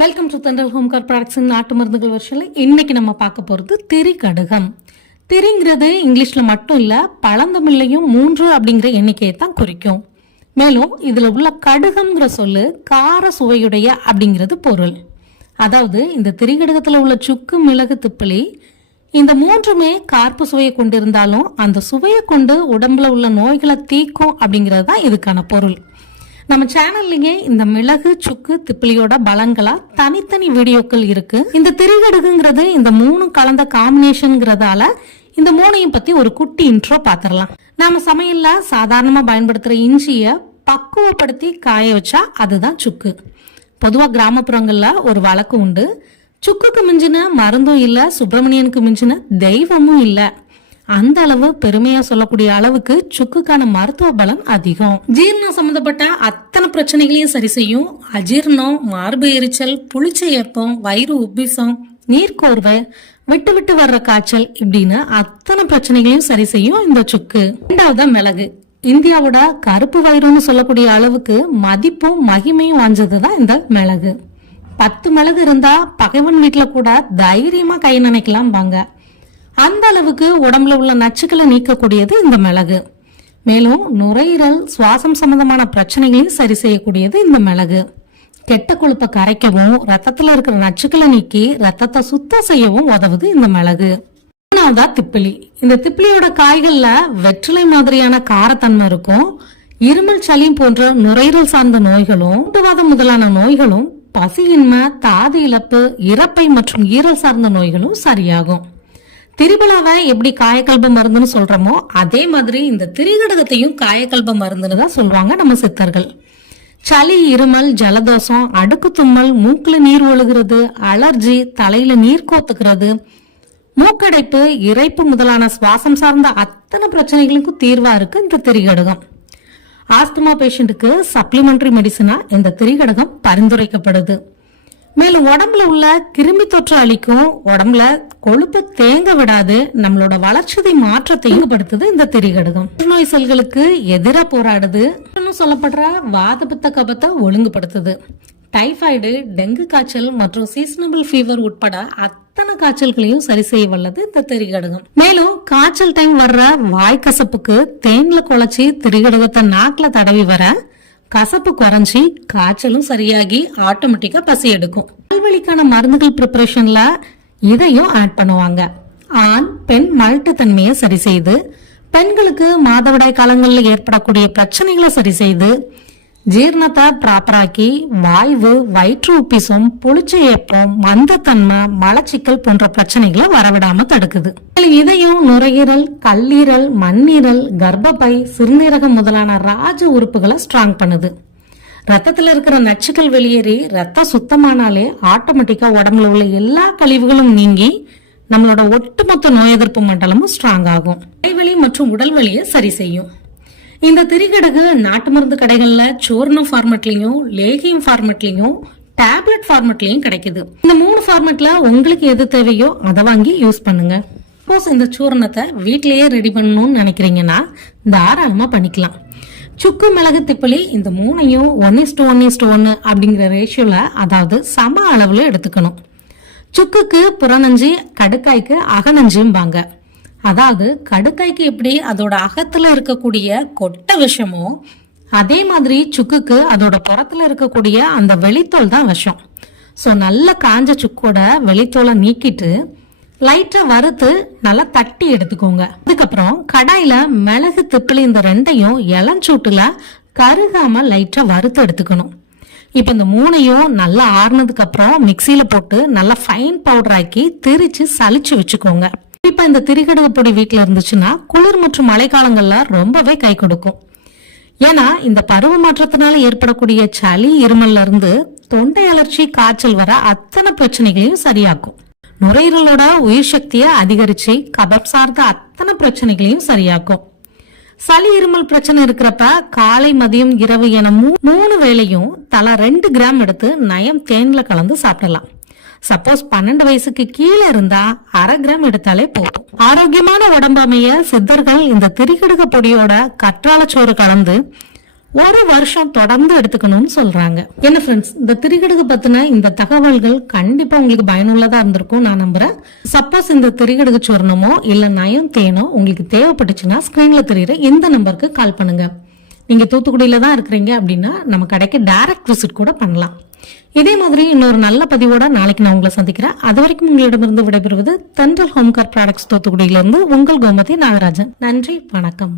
Welcome to Thandal home care products நாட்டு மருந்துகள் வருஷத்தில் இன்னைக்கு நம்ம பார்க்க போகிறது திரிகடுகம். திரிங்கிறது இங்கிலீஷில் மட்டும் இல்லை பழந்தமிழ்லையும் மூன்று அப்படிங்கிற எண்ணிக்கையை தான் குறிக்கும். மேலும் இதில் உள்ள கடுகம்ங்கிற சொல்லு கார சுவையுடைய அப்படிங்கிறது பொருள். அதாவது இந்த திரிகடுகத்தில் உள்ள சுக்கு மிளகு திப்பிலி இந்த மூன்றுமே கார்ப்பு சுவையை கொண்டிருந்தாலும் அந்த சுவையை கொண்டு உடம்புல உள்ள நோய்களை தீக்கும் அப்படிங்கிறது தான் இதுக்கான பொருள். நம்ம சேனல்லையே இந்த மிளகு சுக்கு திப்பிலியோட பலங்களா தனித்தனி வீடியோக்கள் இருக்கு. இந்த திரிகடுகுங்கிறது இந்த மூணு கலந்த காம்பினேஷன்ங்கிறதால இந்த மூணையும் பத்தி ஒரு குட்டி இன்ட்ரோ பாத்திரலாம். நாம சமையல்ல சாதாரணமா பயன்படுத்துற இஞ்சிய பக்குவப்படுத்தி காய வச்சா அதுதான் சுக்கு. பொதுவா கிராமப்புறங்கள்ல ஒரு வழக்கு உண்டு. சுக்குக்கு மிஞ்சின மருந்தும் இல்ல சுப்பிரமணியனுக்கு மிஞ்சின தெய்வமும் இல்லை. அந்த அளவு பெருமையா சொல்லக்கூடிய அளவுக்கு சுக்குக்கான மருத்துவ பலன் அதிகம். ஜீரணம் சம்பந்தப்பட்ட அத்தனை பிரச்சனைகளையும் சரி செய்யும் அஜீர்ணம் மார்பு எரிச்சல் புளிச்ச ஏப்பம் வயிறு உப்பிசம் நீர்க்கோர்வை விட்டு விட்டு வர்ற காய்ச்சல் இப்படின்னு அத்தனை பிரச்சனைகளையும் சரி செய்யும் இந்த சுக்கு. ரெண்டாவதா மிளகு. இந்தியாவோட கருப்பு வயிறுன்னு சொல்லக்கூடிய அளவுக்கு மதிப்பும் மகிமையும் வாஞ்சதுதான் இந்த மிளகு. பத்து மிளகு இருந்தா பகைவன் வீட்டுல கூட தைரியமா கை நினைக்கலாம் வாங்க அந்த அளவுக்கு உடம்புல உள்ள நச்சுக்களை நீக்கக்கூடியது இந்த மிளகு. மேலும் நுரையீரல் சுவாசம் சம்பந்தமான பிரச்சனைகளையும் சரி செய்யக்கூடியது இந்த மிளகு. கெட்ட கொழுப்பை கரைக்கவும் ரத்தத்தில் இருக்கிற நச்சுக்களை நீக்கி ரத்தத்தை சுத்தம் செய்யவும் உதவுது இந்த மிளகு. மூணாவதா திப்பிலி. இந்த திப்பிலியோட காய்கள்ல வெற்றிலை மாதிரியான காரத்தன்மை இருக்கும். இருமல் சளி போன்ற நுரையீரல் சார்ந்த நோய்களும் ஊட்டவாதம் முதலான நோய்களும் பசியின்மை தாது இழப்பு இறப்பை மற்றும் ஈரல் சார்ந்த நோய்களும் சரியாகும். திரிபலாவை எப்படி காயக்கல்ப மருந்துன்னு சொல்றோமோ அதே மாதிரி இந்த திரிகடகத்தையும் காயக்கல்ப மருந்துன்னு தான் சொல்லுவாங்க நம்ம சித்தர்கள். சளி இருமல் ஜலதோஷம் அடுக்கு தும்மல் மூக்குல நீர் ஒழுகிறது அலர்ஜி தலையில நீர் கோத்துக்கிறது மூக்கடைப்பு இறைப்பு முதலான சுவாசம் சார்ந்த அத்தனை பிரச்சனைகளுக்கும் தீர்வா இருக்கு இந்த திரிகடகம். ஆஸ்துமா பேஷண்ட்டுக்கு சப்ளிமெண்டரி மெடிசனா இந்த திரிகடகம் பரிந்துரைக்கப்படுது. மேலும் உடம்புல உள்ள கிருமி தொற்று அளிக்கும் உடம்புல கொழுப்பு தேங்க விடாது நம்மளோட வளர்ச்சிதை மாற்றத்தை ஈடுபடுத்துது இந்த திரிகடுகம். நோய் செல்களுக்கு எதிராக போராடுது இன்னும் சொல்லப்படுற வாதபித்த கபத்தை ஒழுங்குபடுத்துது. டைஃபாய்டு டெங்கு காய்ச்சல் மற்றும் சீசனபிள் ஃபீவர் உட்பட அத்தனை காய்ச்சல்களையும் சரி செய்ய வல்லது இந்த திரிகடுகம். மேலும் காய்ச்சல் டைம் வர்ற வாய் கசப்புக்கு தேன்ல குழச்சி திரிகடுகத்தை நாக்கில் தடவி வர கசப்பு குறைஞ்சி காய்ச்சலும் சரியாகி ஆட்டோமேட்டிக்காக பசி எடுக்கும். பல்வலிக்கான மருந்துகள் ப்ரிப்பரேஷனில் இதையும் ஆட் பண்ணுவாங்க. ஆண் பெண் மல்ட்டு தன்மையை சரி செய்து பெண்களுக்கு மாதவிடாய் காலங்களில் ஏற்படக்கூடிய பிரச்சனைகளை சரி செய்து ஜீரணத்தை ப்ராப்பராக்கி வாய்வு வயிற்று உப்பிசம் புளிச்ச ஏப்பம் மந்தத்தன்மை மலச்சிக்கல் போன்ற பிரச்சனைகளை வரவிடாம தடுக்குது. இதையும் நுரையீரல் கல்லீரல் மண்ணீரல் கர்ப்பப்பை சிறுநீரகம் முதலான ராஜ உறுப்புகளை ஸ்ட்ராங் பண்ணுது. ரத்தத்துல இருக்கிற நச்சுக்கள் வெளியேறி ரத்தம் சுத்தமானாலே ஆட்டோமேட்டிக்கா உடம்புல உள்ள எல்லா கழிவுகளும் நீங்கி நம்மளோட ஒட்டுமொத்த நோய் எதிர்ப்பு மண்டலமும் ஸ்ட்ராங் ஆகும். கைவலி மற்றும் உடல் வலியை சரி செய்யும். இந்த திரிகடுகு நாட்டு மருந்து கடைகள்ல சோர்ணம் ஃபார்மெட்லயும் லேகியம் ஃபார்மெட்லயும் டேப்லெட் ஃபார்மெட்லயும் கிடைக்குது. இந்த மூணு ஃபார்மெட்ல உங்களுக்கு எது தேவையோ அதை வாங்கி யூஸ் பண்ணுங்க. சப்போஸ் இந்த சூரணத்தை வீட்டிலேயே ரெடி பண்ணணும்னு நினைக்கிறீங்கன்னா தாராளமா பண்ணிக்கலாம். சுக்கு மிளகு திப்பிலி இந்த மூணையும் ஒன் இஸ்டு ஒன் இஸ்டு ஒன்று அப்படிங்கிற ரேஷியோவில் அதாவது சம அளவில் எடுத்துக்கணும். சுக்குக்கு புறநஞ்சு கடுக்காய்க்கு அகநஞ்சும்பாங்க. அதாவது கடுக்காய்க்கு எப்படி அதோட அகத்துல இருக்கக்கூடிய கொட்ட விஷமோ அதே மாதிரி சுக்குக்கு அதோட புறத்துல இருக்கக்கூடிய அந்த வெளித்தோல் தான் விஷம். ஸோ நல்ல காஞ்ச சுக்கோட வெளித்தோலை நீக்கிட்டு லைட்டா வறுத்து நல்லா தட்டி எடுத்துக்கோங்க. அதுக்கப்புறம் கடாயில மிளகு திப்பிலி இந்த ரெண்டையும் இளஞ்சூட்டுல கருகாம லைட்டா வறுத்து எடுத்துக்கணும். இப்போ இந்த மூணையும் நல்லா ஆறுனதுக்கு அப்புறம் மிக்சியில போட்டு நல்லா ஃபைன் பவுடர் ஆக்கி திரிச்சு சளிச்சு வச்சுக்கோங்க. இப்ப இந்த திரிகடுகு பொடி வீட்டுல இருந்துச்சுன்னா குளிர் மற்றும் மழைக்காலங்கள்ல ரொம்பவே கை கொடுக்கும். ஏன்னா இந்த பருவ மாற்றத்தினால ஏற்படக்கூடிய சளி இருமல்ல இருந்து தொண்டை அலர்ச்சி காய்ச்சல் வர அத்தனை பிரச்சனைகளையும் சரியாக்கும். நுரையீரலோட உயிர் சக்தியை அதிகரிச்சு கபம் சார்ந்த அத்தனை பிரச்சனைகளையும் சரியாக்கும். சளி இருமல் பிரச்சனை இருக்கிறப்ப காலை மதியம் இரவு என மூ- மூணு வேளையும் தலா ரெண்டு கிராம் எடுத்து நயம் தேன்ல கலந்து சாப்பிடலாம். சப்போஸ் பன்னெண்டு வயசுக்கு கீழே இருந்தா அரை கிராம் எடுத்தாலே போதும். ஆரோக்கியமான உடம்பு அமைய சித்தர்கள் இந்த திரிகடுக பொடியோட கற்றாழச்சோறு கலந்து ஒரு வருஷம் தொடர்ந்து எடுத்துக்கணும்னு சொல்றாங்க. என்ன ஃப்ரெண்ட்ஸ் இந்த திரிகடுகு பத்தின இந்த தகவல்கள் கண்டிப்பா உங்களுக்கு பயனுள்ளதா இருந்திருக்கும் நான் நம்புறேன். சப்போஸ் இந்த திரிகடுகு சொர்ணமோ இல்ல நயம் தேனோ உங்களுக்கு தேவைப்பட்டுச்சுன்னா ஸ்கிரீன்ல தெரியுற இந்த நம்பருக்கு கால் பண்ணுங்க. நீங்கள் தூத்துக்குடியில் தான் இருக்கிறீங்க அப்படின்னா நம்ம கடைக்கு டைரக்ட் விசிட் கூட பண்ணலாம். இதே மாதிரி இன்னொரு நல்ல பதிவோட நாளைக்கு நான் உங்களை சந்திக்கிறேன். அது வரைக்கும் உங்களிடமிருந்து விடைபெறுவது தென்றல் ஹோம்கார் ப்ராடக்ட்ஸ் தூத்துக்குடியிலிருந்து உங்கள் கோமதி நாகராஜன். நன்றி வணக்கம்.